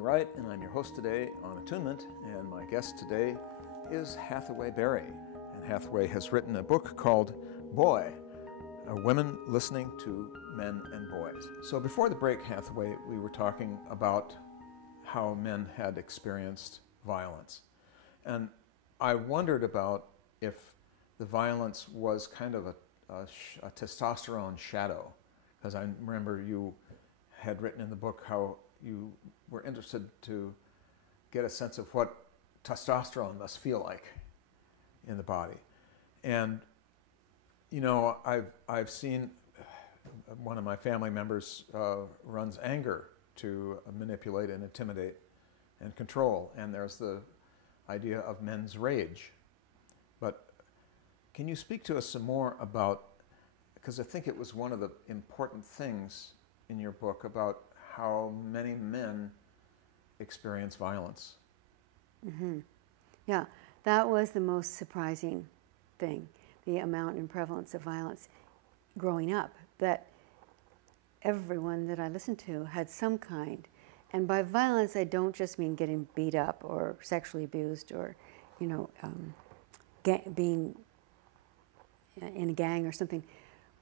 Wright, and I'm your host today on Attunement, and my guest today is Hathaway Barry. And Hathaway has written a book called Boy, Women Listening to Men and Boys. So before the break, Hathaway, we were talking about how men had experienced violence. And I wondered about if the violence was kind of a testosterone shadow, because I remember you had written in the book how you were interested to get a sense of what testosterone must feel like in the body. And, you know, I've seen one of my family members runs anger to manipulate and intimidate and control. And there's the idea of men's rage. But can you speak to us some more about, because I think it was one of the important things in your book about how many men experience violence. Mm-hmm. Yeah, that was the most surprising thing, the amount and prevalence of violence growing up, that everyone that I listened to had some kind. And by violence, I don't just mean getting beat up or sexually abused or, you know, being in a gang or something,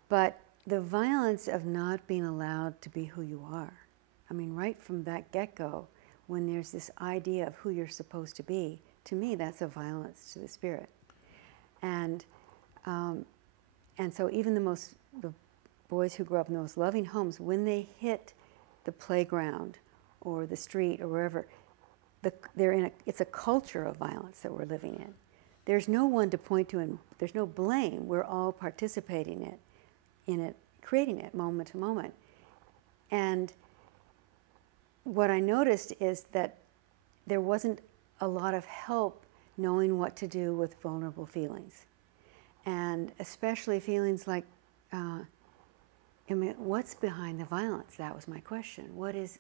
but the violence of not being allowed to be who you are. I mean, right from that get-go, when there's this idea of who you're supposed to be, to me, that's a violence to the spirit. And so even the boys who grew up in the most loving homes, when they hit the playground or the street or wherever, it's a culture of violence that we're living in. There's no one to point to, and there's no blame. We're all participating in it, creating it moment to moment. And what I noticed is that there wasn't a lot of help knowing what to do with vulnerable feelings. And especially feelings like, I mean, what's behind the violence? That was my question. What is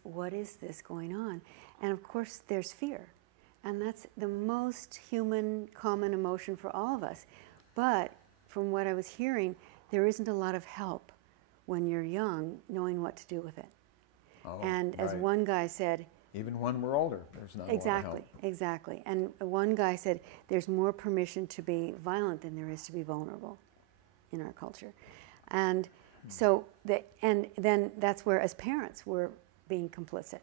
this going on? And of course, there's fear. And that's the most human, common emotion for all of us. But from what I was hearing, there isn't a lot of help when you're young knowing what to do with it. Oh, and as right. One guy said, even when we're older, there's not exactly, a lot of help. Exactly. And one guy said, there's more permission to be violent than there is to be vulnerable in our culture. And so, then that's where, as parents, we're being complicit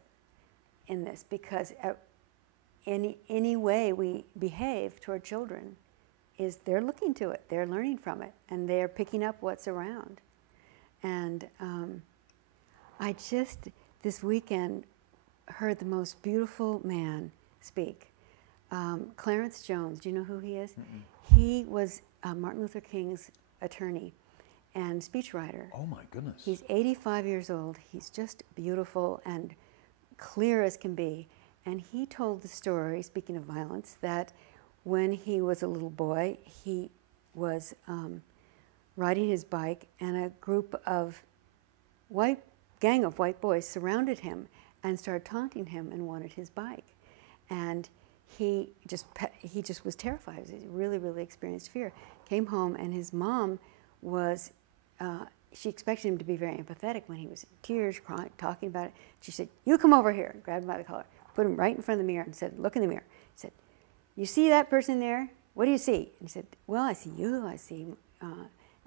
in this, because any way we behave toward children is they're looking to it, they're learning from it, and they're picking up what's around. And I just, this weekend, heard the most beautiful man speak. Clarence Jones, do you know who he is? Mm-mm. He was Martin Luther King's attorney and speechwriter. Oh my goodness. He's 85 years old. He's just beautiful and clear as can be. And he told the story, speaking of violence, that when he was a little boy, he was riding his bike, and a gang of white boys surrounded him and started taunting him and wanted his bike. And he just was terrified. He really, really experienced fear. Came home, and his mom was, she expected him to be very empathetic when he was in tears, crying, talking about it. She said, "You come over here," and grabbed him by the collar, put him right in front of the mirror and said, "Look in the mirror." He said, "You see that person there? What do you see?" And he said, "Well, I see you, I see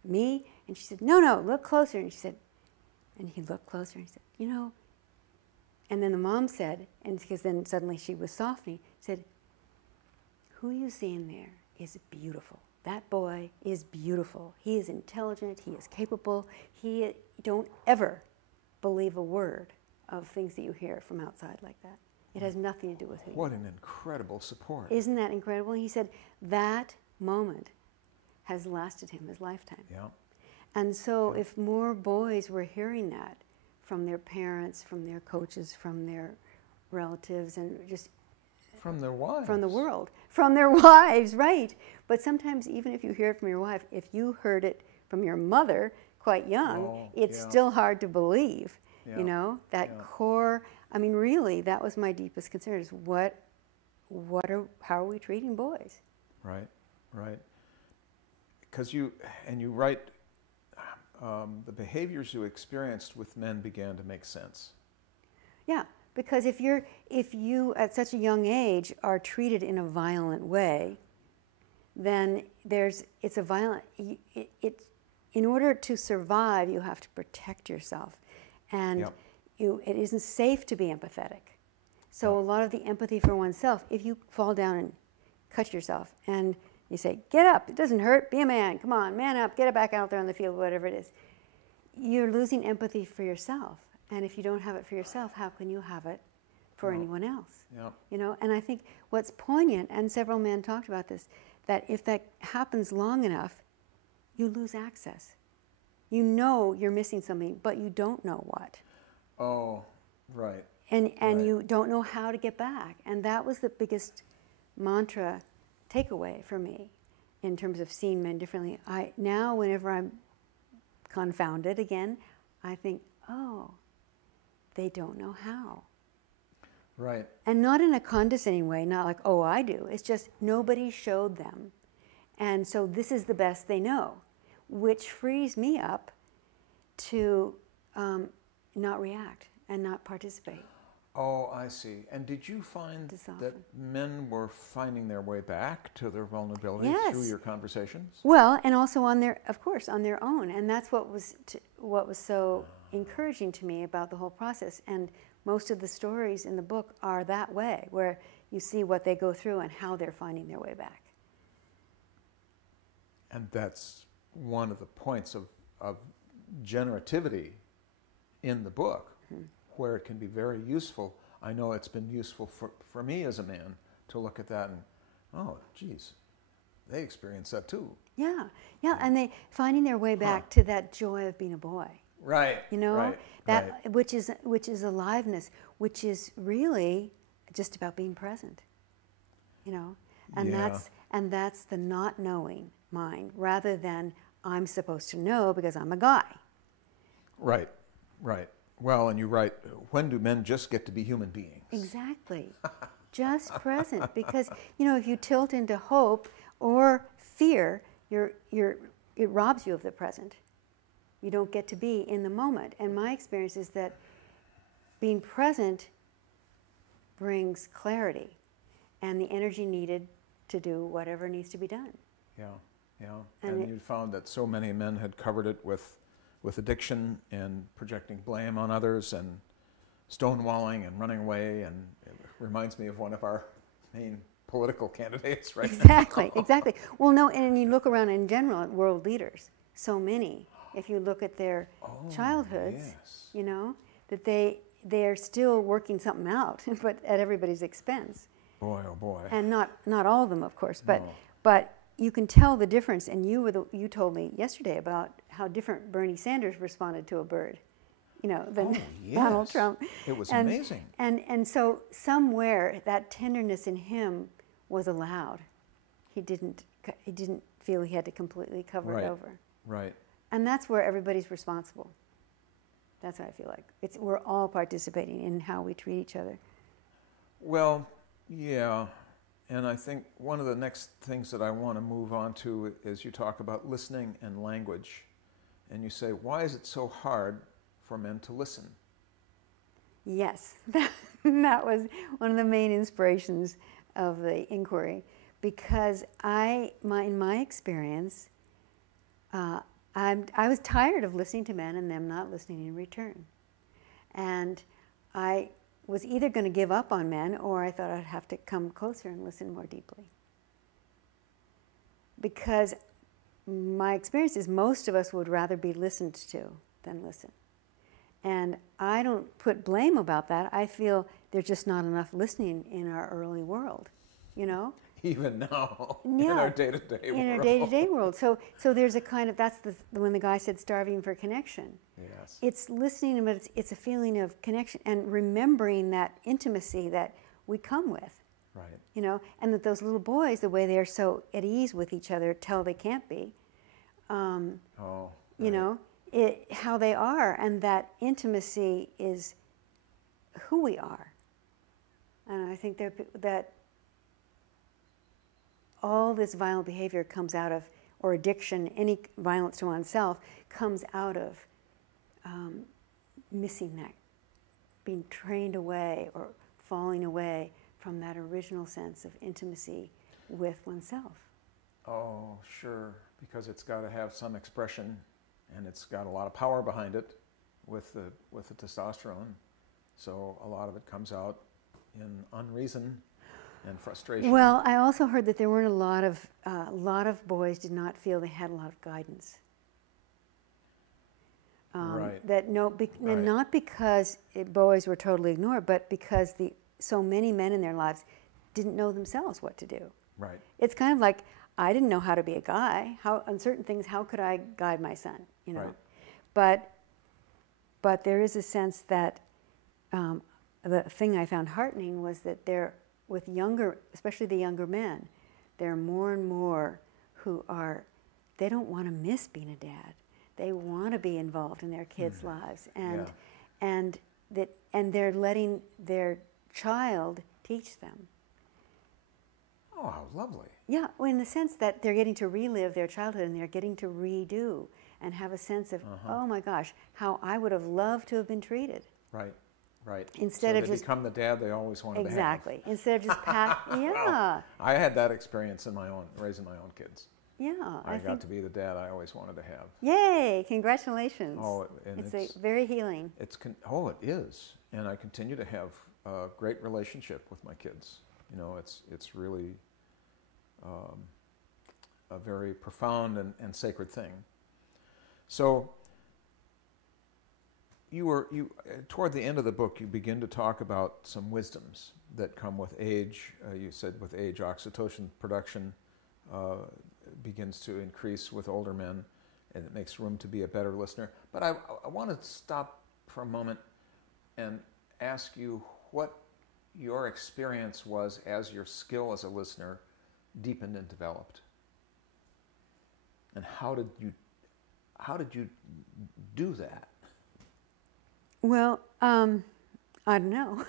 me." And she said, No, look closer." And she said, and he looked closer, and he said, "You know," and then the mom said, and because then suddenly she was softening, said, "Who you see in there is beautiful. That boy is beautiful. He is intelligent, he is capable. Don't ever believe a word of things that you hear from outside like that. It has nothing to do with who you are." What an incredible support. Isn't that incredible? He said that moment has lasted him his lifetime. Yeah. And so if more boys were hearing that from their parents, from their coaches, from their relatives, and just from their wives. From the world. From their wives, right. But sometimes even if you hear it from your wife, if you heard it from your mother quite young, it's still hard to believe. Yeah. You know, that core, I mean, really, that was my deepest concern, is how are we treating boys? Right, right. Because you write, the behaviors you experienced with men began to make sense. Yeah, because if you at such a young age are treated in a violent way, then it's a violent. In order to survive, you have to protect yourself, and it isn't safe to be empathetic. So a lot of the empathy for oneself, if you fall down and cut yourself, and you say, "Get up! It doesn't hurt. Be a man. Come on, man up. Get it back out there on the field, whatever it is." You're losing empathy for yourself, and if you don't have it for yourself, how can you have it for anyone else? Yeah. You know, and I think what's poignant, and several men talked about this, that if that happens long enough, you lose access. You know you're missing something, but you don't know what. Oh, right. And you don't know how to get back. And that was the biggest mantra takeaway for me in terms of seeing men differently. Now, whenever I'm confounded again, I think, oh, they don't know how. Right. And not in a condescending way, not like, oh, I do. It's just nobody showed them. And so this is the best they know, which frees me up to not react and not participate. Oh, I see. And did you find that men were finding their way back to their vulnerability through your conversations? Well, and also on their own. And that's what was so encouraging to me about the whole process. And most of the stories in the book are that way, where you see what they go through and how they're finding their way back. And that's one of the points of generativity in the book, where it can be very useful. I know it's been useful for me as a man to look at that and, oh, geez, they experience that too. Yeah, and they finding their way back to that joy of being a boy. Right. You know, which is aliveness, which is really just about being present. You know, and that's the not knowing mind, rather than I'm supposed to know because I'm a guy. Right. Well, and you write, when do men just get to be human beings? Exactly. Just present. Because, you know, if you tilt into hope or fear, it robs you of the present. You don't get to be in the moment. And my experience is that being present brings clarity and the energy needed to do whatever needs to be done. Yeah. And you found that so many men had covered it with addiction and projecting blame on others and stonewalling and running away, and it reminds me of one of our main political candidates right now. Exactly. Well, no, and you look around in general at world leaders, so many, if you look at their childhoods, you know, that they're still working something out, but at everybody's expense. Boy, oh boy. And not all of them, of course, but you can tell the difference. And you told me yesterday about how different Bernie Sanders responded to a bird, you know, than Donald Trump. It was amazing. And so somewhere that tenderness in him was allowed. He didn't feel he had to completely cover it over. Right. And that's where everybody's responsible. That's what I feel like. We're all participating in how we treat each other. Well, yeah. And I think one of the next things that I want to move on to is you talk about listening and language. And you say, why is it so hard for men to listen? Yes, that was one of the main inspirations of the inquiry. Because in my experience, I was tired of listening to men and them not listening in return. And I was either going to give up on men, or I thought I'd have to come closer and listen more deeply. Because my experience is most of us would rather be listened to than listen. And I don't put blame about that. I feel there's just not enough listening in our early world, you know? Even now, in our day-to-day world. In our day-to-day world. So there's a kind of, that's when the guy said starving for connection. Yes. It's listening, but it's a feeling of connection and remembering that intimacy that we come with. Right. You know, and that those little boys, the way they're so at ease with each other till they can't be. You know, how they are, and that intimacy is who we are. And I think that all this violent behavior comes out of, or addiction, any violence to oneself, comes out of missing that, being trained away or falling away from that original sense of intimacy with oneself. Oh, sure, because it's got to have some expression, and it's got a lot of power behind it with the testosterone. So a lot of it comes out in unreason and frustration. Well, I also heard that there weren't a lot of boys did not feel they had a lot of guidance. Right. That Right. not because boys were totally ignored, but because so many men in their lives didn't know themselves what to do. Right. It's kind of like, I didn't know how to be a guy. On certain things, how could I guide my son? You know, Right. but there is a sense that the thing I found heartening was that with especially the younger men, there are more and more who they don't want to miss being a dad. They want to be involved in their kids' lives, and they're letting their child teach them. Oh, how lovely. Yeah, well, in the sense that they're getting to relive their childhood and they're getting to redo and have a sense of, oh my gosh, how I would have loved to have been treated. Right, right. Instead so of they just become the dad they always wanted to have. Exactly. Instead of just yeah. I had that experience in raising my own kids. Yeah, I got to be the dad I always wanted to have. Yay! Congratulations. Oh, and it's very healing. It is, and I continue to have a great relationship with my kids. You know, it's really a very profound and sacred thing. So, you toward the end of the book, you begin to talk about some wisdoms that come with age. You said with age, oxytocin production begins to increase with older men, and it makes room to be a better listener. But I want to stop for a moment and ask you what your experience was as your skill as a listener deepened and developed, and how did you do that? Well, I don't know.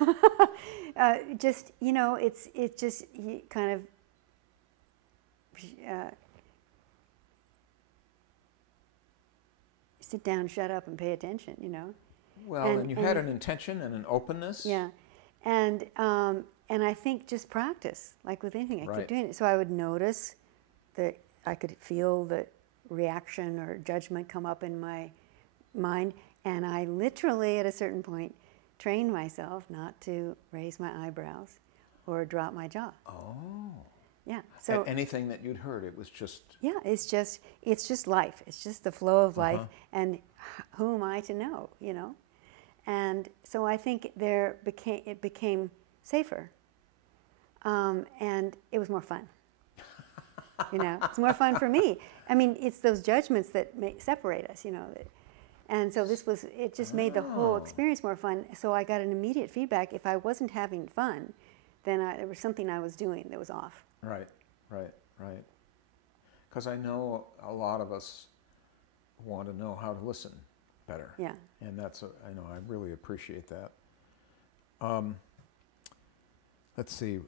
Just it's just kind of sit down, shut up, and pay attention. You know. Well, and you had an intention and an openness. Yeah, and I think just practice, like with anything, I keep doing it. So I would notice that I could feel the reaction or judgment come up in my mind, and I literally, at a certain point, trained myself not to raise my eyebrows or drop my jaw. Oh. Yeah. So anything that you'd heard, it was just. Yeah, it's just life. It's just the flow of life, and who am I to know? You know. And so I think it became safer, and it was more fun. You know, it's more fun for me. I mean, it's those judgments that separate us. You know, and so it just made the whole experience more fun. So I got an immediate feedback. If I wasn't having fun, then there was something I was doing that was off. Right. Because I know a lot of us want to know how to listen better. Yeah. And I know I really appreciate that. Let's see.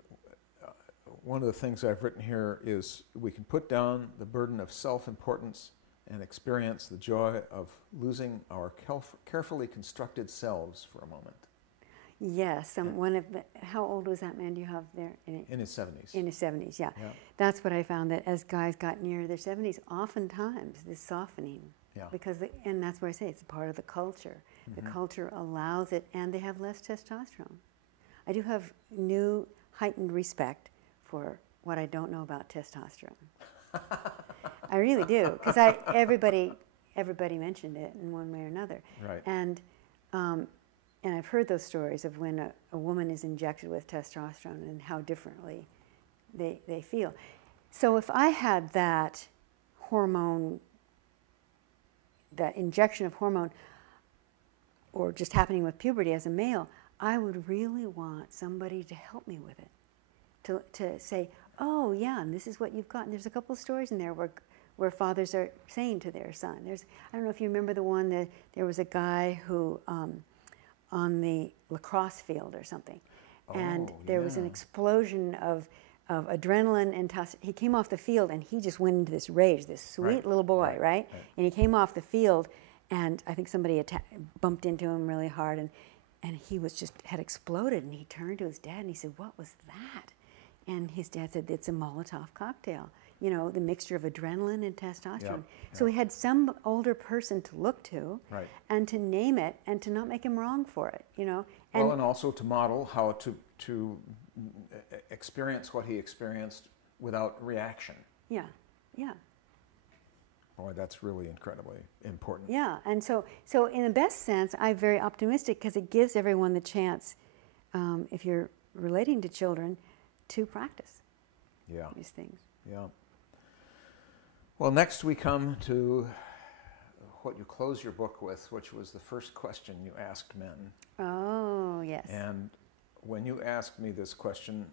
One of the things I've written here is we can put down the burden of self-importance and experience the joy of losing our carefully constructed selves for a moment. Yes, how old was that man you have there? In his 70s. In his 70s, yeah. That's what I found, that as guys got near their 70s, oftentimes this softening. Yeah. And that's where I say it's a part of the culture. Mm-hmm. The culture allows it, and they have less testosterone. I do have new heightened respect for what I don't know about testosterone. I really do, because everybody mentioned it in one way or another. Right. And I've heard those stories of when a woman is injected with testosterone and how differently they feel. So if I had that hormone, that injection of hormone, or just happening with puberty as a male, I would really want somebody to help me with it, to say, oh yeah, and this is what you've got. And there's a couple of stories in there where fathers are saying to their son. I don't know if you remember the one that there was a guy who on the lacrosse field or something, and there was an explosion of adrenaline and he came off the field and he just went into this rage, this sweet little boy, and he came off the field, and I think somebody bumped into him really hard, and he was just had exploded, and he turned to his dad and he said, "What was that?" And his dad said, "It's a Molotov cocktail, you know, the mixture of adrenaline and testosterone." Yeah, So he had some older person to look to, Right. and to name it, and to not make him wrong for it, you know. And Well, and also to model how to experience what he experienced without reaction. yeah, yeah. Boy, that's really incredibly important. Yeah, and so in the best sense, I'm very optimistic because it gives everyone the chance, if you're relating to children, to practice Yeah, these things. yeah. Well, next we come to what you close your book with, which was the first question you asked men. Oh, yes. And when you asked me this question,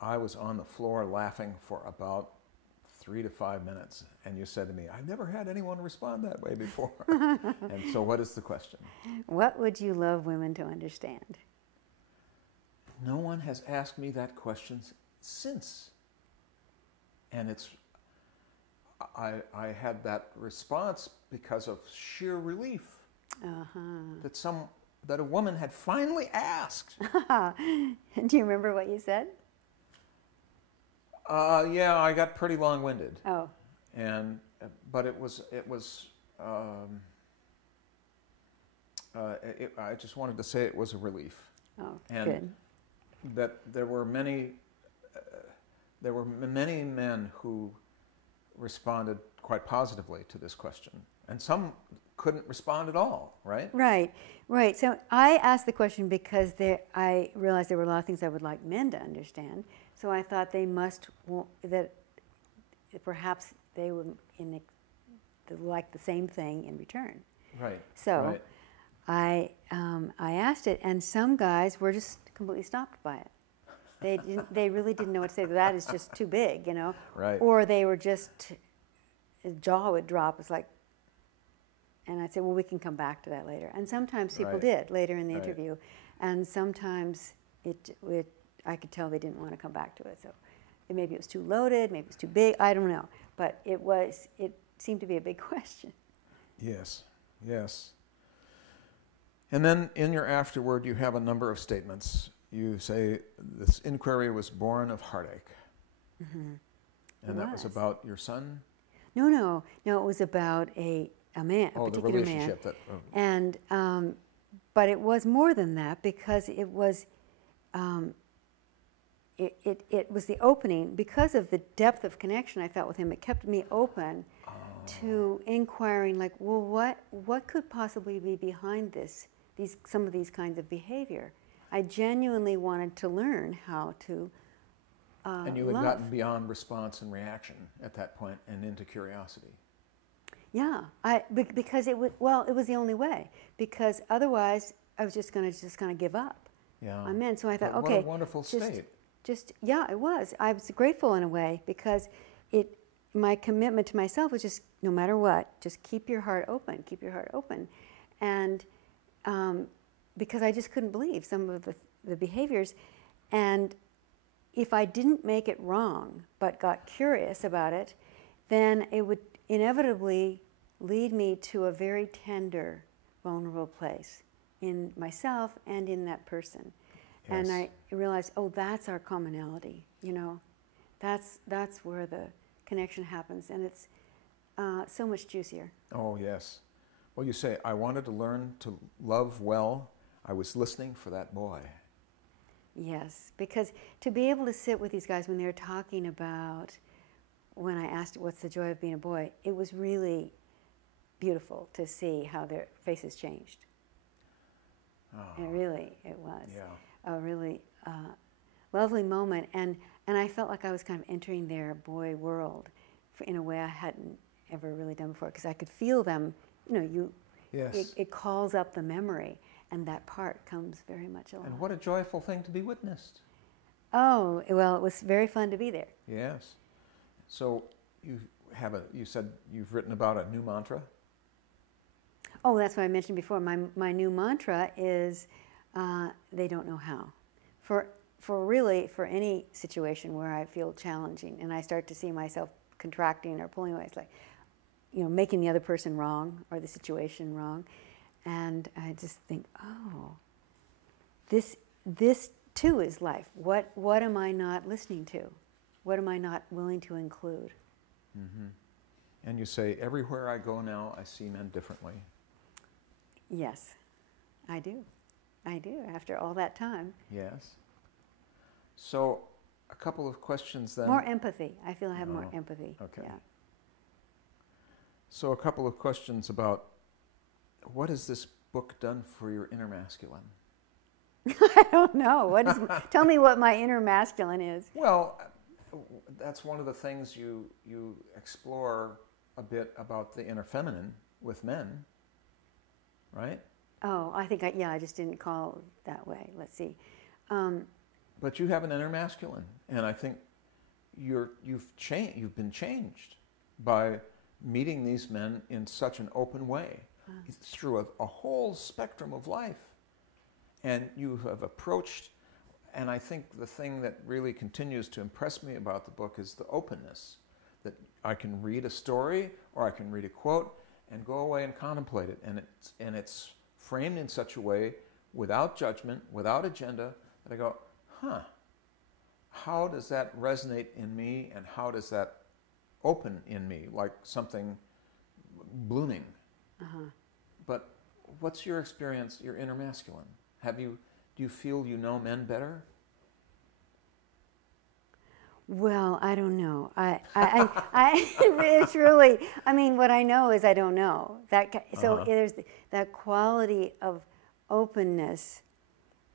I was on the floor laughing for about 3 to 5 minutes. And you said to me, "I've never had anyone respond that way before." And so what is the question? What would you love women to understand? No one has asked me that question since. And I had that response because of sheer relief that a woman had finally asked. Do you remember what you said? Yeah, I got pretty long-winded. Oh. But I just wanted to say it was a relief. Oh, And good. that there were many men who responded quite positively to this question, and some couldn't respond at all, right? Right, right. So I asked the question because I realized there were a lot of things I would like men to understand. So I thought that perhaps they would like the same thing in return. Right. So right. I asked it, and some guys were just completely stopped by it. They really didn't know what to say. That is just too big, you know. Right. Or they were just, his jaw would drop. It's like, and I'd say, well, we can come back to that later. And sometimes people did later in the interview, and sometimes I could tell they didn't want to come back to it. So maybe it was too loaded, maybe it was too big. I don't know, but it seemed to be a big question. Yes. Yes. And then in your afterword, you have a number of statements. You say this inquiry was born of heartache. Mm-hmm. And that was about your son? No, it was about a man, a particular the relationship man. And but it was more than that, because it was it was the opening. Because of the depth of connection I felt with him, it kept me open to inquiring, like, well, what could possibly be behind some of these kinds of behavior. I genuinely wanted to learn how to and you had love. gotten beyond response and reaction at that point and into curiosity. Yeah, because it was the only way. Because otherwise, I was just going to give up. Yeah. on men. So I thought, What okay, a wonderful state. Yeah, it was. I was grateful in a way, because my commitment to myself was just, no matter what, just keep your heart open, and because I just couldn't believe some of the behaviors, and if I didn't make it wrong but got curious about it, then it would inevitably lead me to a very tender, vulnerable place in myself and in that person. Yes. And I realized, oh, that's our commonality, you know. That's where the connection happens, and it's so much juicier. Oh, yes. Well, you say, I wanted to learn to love well. I was listening for that boy. Yes, because to be able to sit with these guys when they were talking about, when I asked what's the joy of being a boy, it was really beautiful to see how their faces changed. Oh. It was a really lovely moment, and I felt like I was kind of entering their boy world in a way I hadn't ever really done before, because I could feel them. You know, Yes. it calls up the memory, and that part comes very much alive. And what a joyful thing to be witnessed. Oh, well, it was very fun to be there. Yes. So you said you've written about a new mantra? Oh, that's what I mentioned before. My new mantra is, they don't know how. For any situation where I feel challenging and I start to see myself contracting or pulling away, it's like, you know, making the other person wrong or the situation wrong. And I just think, oh, this too is life. What am I not listening to? What am I not willing to include? Mm-hmm. And you say, everywhere I go now, I see men differently. Yes, I do. I do, after all that time. Yes. So, a couple of questions then. More empathy. I feel I have more empathy. Okay. Yeah. So, a couple of questions about what has this book done for your inner masculine? I don't know. Tell me what my inner masculine is. Well, that's one of the things you explore a bit about the inner feminine with men, right? Oh, I think I just didn't call it that way. Let's see. But you have an inner masculine, and I think you've been changed by meeting these men in such an open way. It's through a whole spectrum of life. And you have approached, and I think the thing that really continues to impress me about the book is the openness, that I can read a story or I can read a quote and go away and contemplate it. And it's framed in such a way, without judgment, without agenda, that I go, how does that resonate in me, and how does that open in me, like something blooming? But what's your experience, your inner masculine? Do you feel you know men better? Well, I don't know. It's really, I mean, what I know is I don't know. So there's that quality of openness.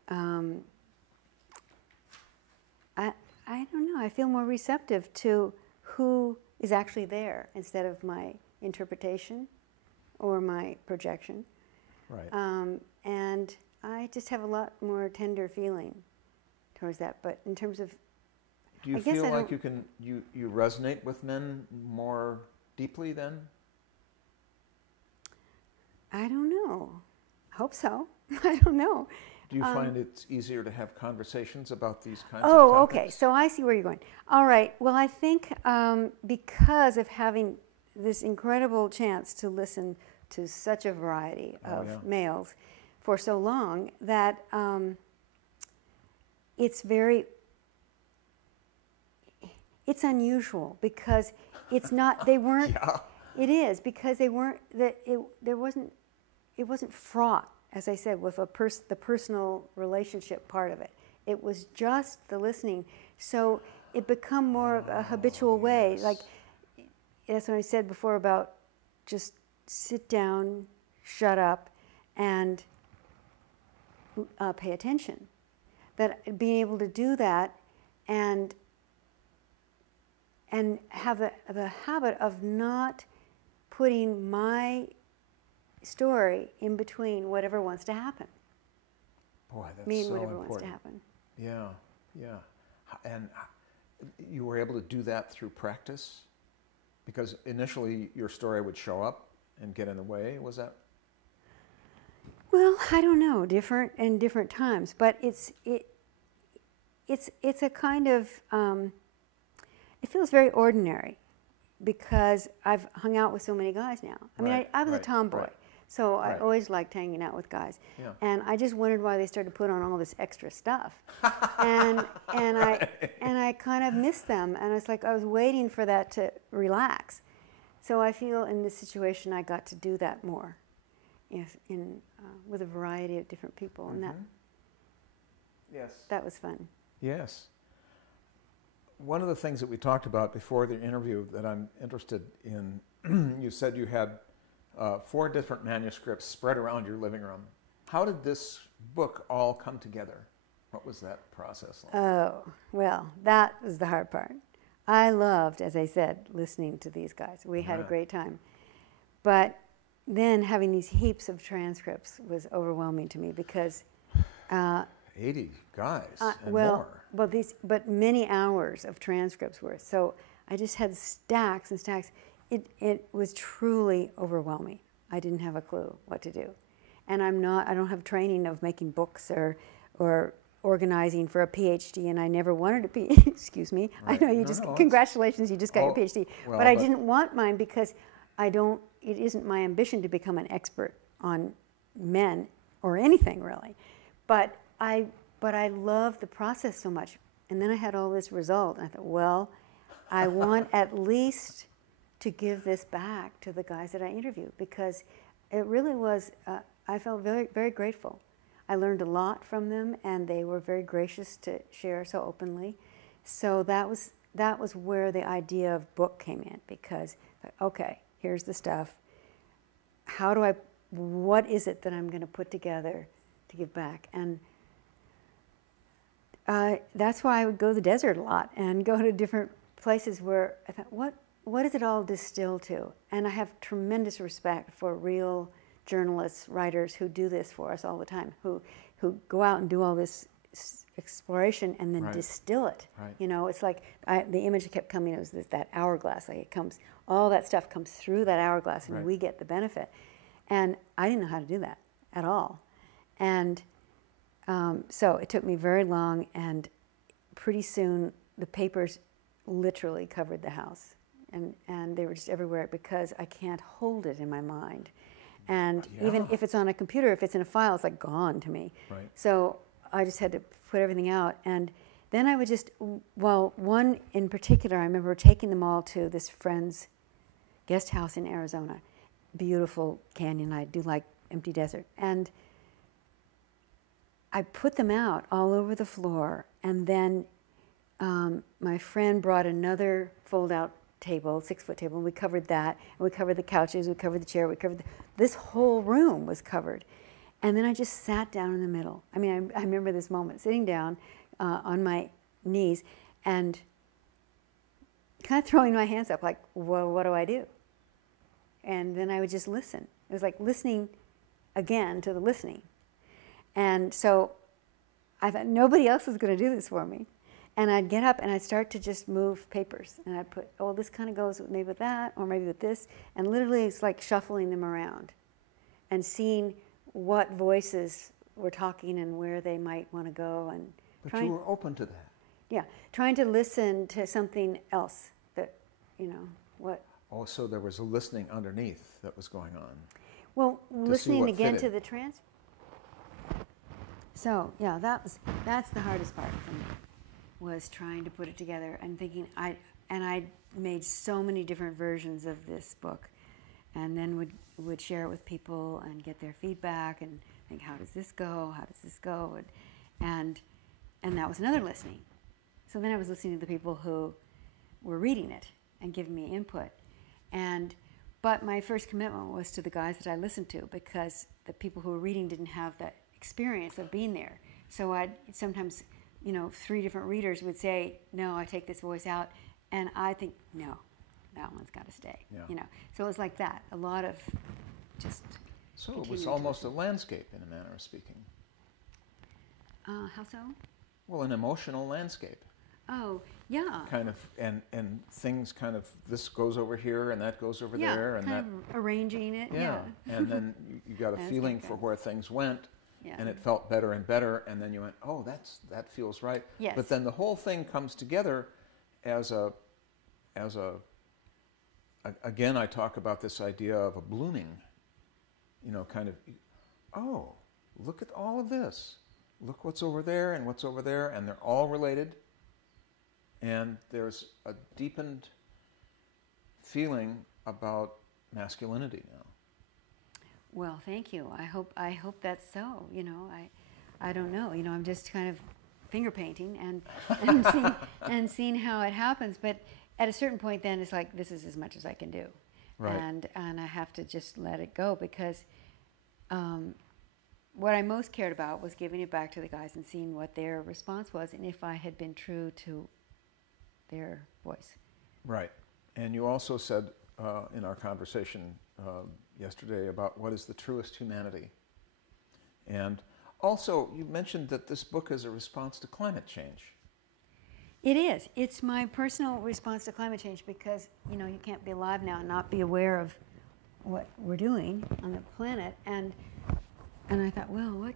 I don't know. I feel more receptive to who is actually there instead of my interpretation or my projection. Right. And I just have a lot more tender feeling towards that. But in terms of, do you feel like you resonate with men more deeply then? I don't know. Hope so. I don't know. Do you find it's easier to have conversations about these kinds of topics? Oh, okay. So I see where you're going. All right. Well, I think because of having this incredible chance to listen to such a variety of males for so long, that it's unusual, because it's not, they weren't, it is, because they weren't, it wasn't fraught, as I said, with the personal relationship part of it. It was just the listening. So it become more of a habitual way. Like, that's what I said before about just sit down, shut up, and pay attention. That being able to do that and have the habit of not putting my story in between whatever wants to happen. Boy, that's so whatever important. Wants to happen. Yeah, yeah. And you were able to do that through practice? Because initially your story would show up and get in the way, was that? Well, I don't know, different in different times, but it's a kind of, it feels very ordinary, because I've hung out with so many guys now. I mean, I was a tomboy, so I always liked hanging out with guys. Yeah. And I just wondered why they started to put on all this extra stuff. and I kind of missed them, and it's like I was waiting for that to relax. So I feel in this situation I got to do that more, with a variety of different people, and that was fun. Yes. One of the things that we talked about before the interview that I'm interested in, you said you had 4 different manuscripts spread around your living room. How did this book all come together? What was that process like? Oh, well, that was the hard part. I loved, as I said, listening to these guys. We had a great time. But then having these heaps of transcripts was overwhelming to me, because 80 guys and more. But many hours of transcripts worth. So I just had stacks and stacks. It was truly overwhelming. I didn't have a clue what to do. And I don't have training of making books or organizing for a PhD, and I never wanted a PhD. Excuse me. Right. I know congratulations, you just got your PhD. Well, but I didn't want mine, because it isn't my ambition to become an expert on men or anything really. But but I loved the process so much. And then I had all this result, and I thought, well, I want at least to give this back to the guys that I interviewed, because it really was, I felt very, very grateful. I learned a lot from them, and they were very gracious to share so openly. So that was where the idea of book came in, because, okay, here's the stuff. What is it that I'm going to put together to give back? And that's why I would go to the desert a lot and go to different places where I thought, what does it all distill to? And I have tremendous respect for real journalists, writers who do this for us all the time, who go out and do all this exploration and then distill it. Right. You know, it's like the image that kept coming, it was that hourglass. Like all that stuff comes through that hourglass, and we get the benefit. And I didn't know how to do that at all. And so it took me very long, and pretty soon the papers literally covered the house. And they were just everywhere, because I can't hold it in my mind. And even if it's on a computer, if it's in a file, it's like gone to me. Right. So I just had to put everything out. And then I would just, well, one in particular, I remember taking them all to this friend's guest house in Arizona. Beautiful canyon. I do like empty desert. And I put them out all over the floor. And then my friend brought another fold-out table, 6-foot table, and we covered that. And we covered the couches, we covered the chair, we covered this whole room was covered. And then I just sat down in the middle. I mean, I remember this moment, sitting down on my knees and kind of throwing my hands up like, well, what do I do? And then I would just listen. It was like listening again to the listening. And so I thought, nobody else is going to do this for me. And I'd get up and I'd start to just move papers. And I'd put, oh, this kind of goes maybe with that, or maybe with this. And literally it's like shuffling them around and seeing what voices were talking and where they might want to go. And but you were open to that. Yeah, trying to listen to something else that, you know, what. Oh, so there was a listening underneath that was going on. Well, listening again to the trance. So, yeah, that's the hardest part for me, was trying to put it together and thinking, I made so many different versions of this book, and then would share it with people and get their feedback and think, how does this go? How does this go? And that was another listening. So then I was listening to the people who were reading it and giving me input. But my first commitment was to the guys that I listened to, because the people who were reading didn't have that experience of being there. So I'd sometimes, 3 different readers would say, no, I take this voice out. And I think, no, that one's got to stay. Yeah. So it was like that, a lot of just. So it was almost a landscape, in a manner of speaking. How so? Well, an emotional landscape. Oh, yeah. Kind of, and things kind of, this goes over here and that goes over there. And kind of arranging it. Yeah, and then you got a feeling for where things went, and it felt better and better, and then you went, oh, that feels right. Yes. But then the whole thing comes together as a again, I talk about this idea of a blooming, kind of, oh, look at all of this. Look what's over there and what's over there, and they're all related. And there's a deepened feeling about masculinity now. Well, thank you. I hope that's so. I don't know. I'm just kind of finger painting and seeing how it happens. But at a certain point, then it's like, this is as much as I can do, right. and I have to just let it go, because what I most cared about was giving it back to the guys and seeing what their response was, and if I had been true to their voice. Right. And you also said in our conversation yesterday about what is the truest humanity. And also you mentioned that this book is a response to climate change. It is. It's my personal response to climate change, because, you can't be alive now and not be aware of what we're doing on the planet. And I thought, well,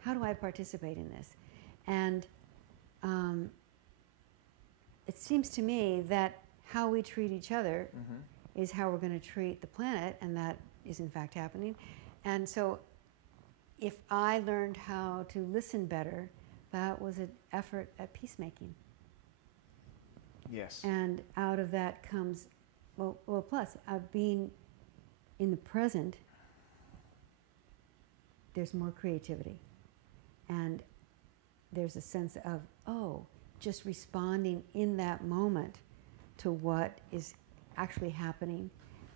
how do I participate in this? And it seems to me that how we treat each other is how we're going to treat the planet, and that is in fact happening. And so if I learned how to listen better, that was an effort at peacemaking. Yes. And out of that comes, plus being in the present, there's more creativity. And there's a sense of, just responding in that moment to what is actually happening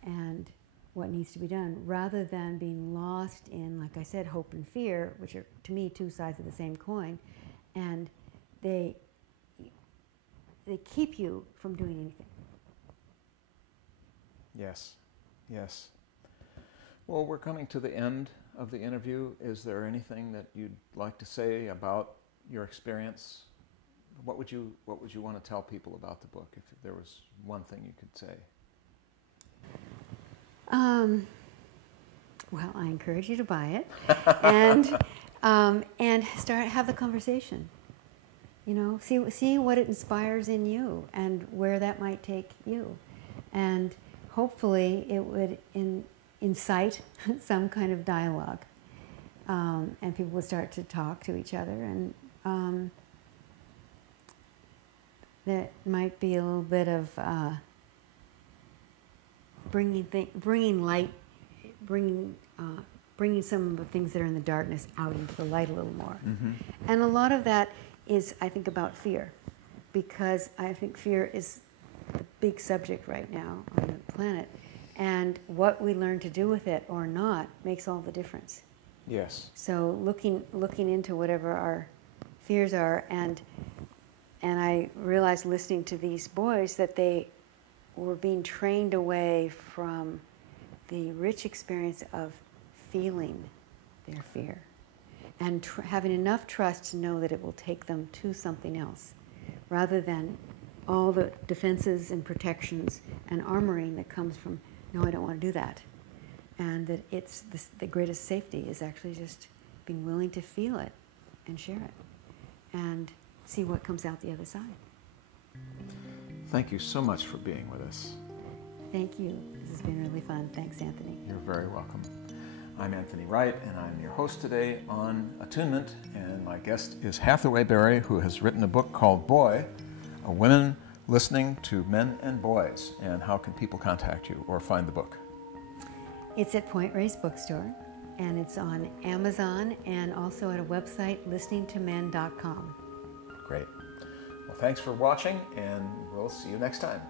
and what needs to be done, rather than being lost in, like I said, hope and fear, which are, to me, two sides of the same coin, and they keep you from doing anything. Yes, yes. Well, we're coming to the end of the interview. Is there anything that you'd like to say about your experience? What would you want to tell people about the book, if there was one thing you could say? Well, I encourage you to buy it, and have the conversation. You know, see what it inspires in you and where that might take you, and hopefully it would incite some kind of dialogue, and people would start to talk to each other, and that might be a little bit of bringing light, bringing some of the things that are in the darkness out into the light a little more. Mm-hmm. And a lot of that is, I think, about fear, because I think fear is the big subject right now on the planet, and what we learn to do with it or not makes all the difference. Yes. So looking into whatever our fears are, and I realized listening to these boys that they were being trained away from the rich experience of feeling their fear and having enough trust to know that it will take them to something else, rather than all the defenses and protections and armoring that comes from, no, I don't want to do that. And that it's the greatest safety is actually just being willing to feel it and share it and see what comes out the other side. Thank you so much for being with us. Thank you. This has been really fun. Thanks, Anthony. You're very welcome. I'm Anthony Wright, and I'm your host today on Attunement, and my guest is Hathaway Barry, who has written a book called Boy, A Women Listening to Men and Boys. And how can people contact you or find the book? It's at Point Reyes Bookstore, and it's on Amazon and also at a website, listeningtomen.com. Great. Well, thanks for watching, and we'll see you next time.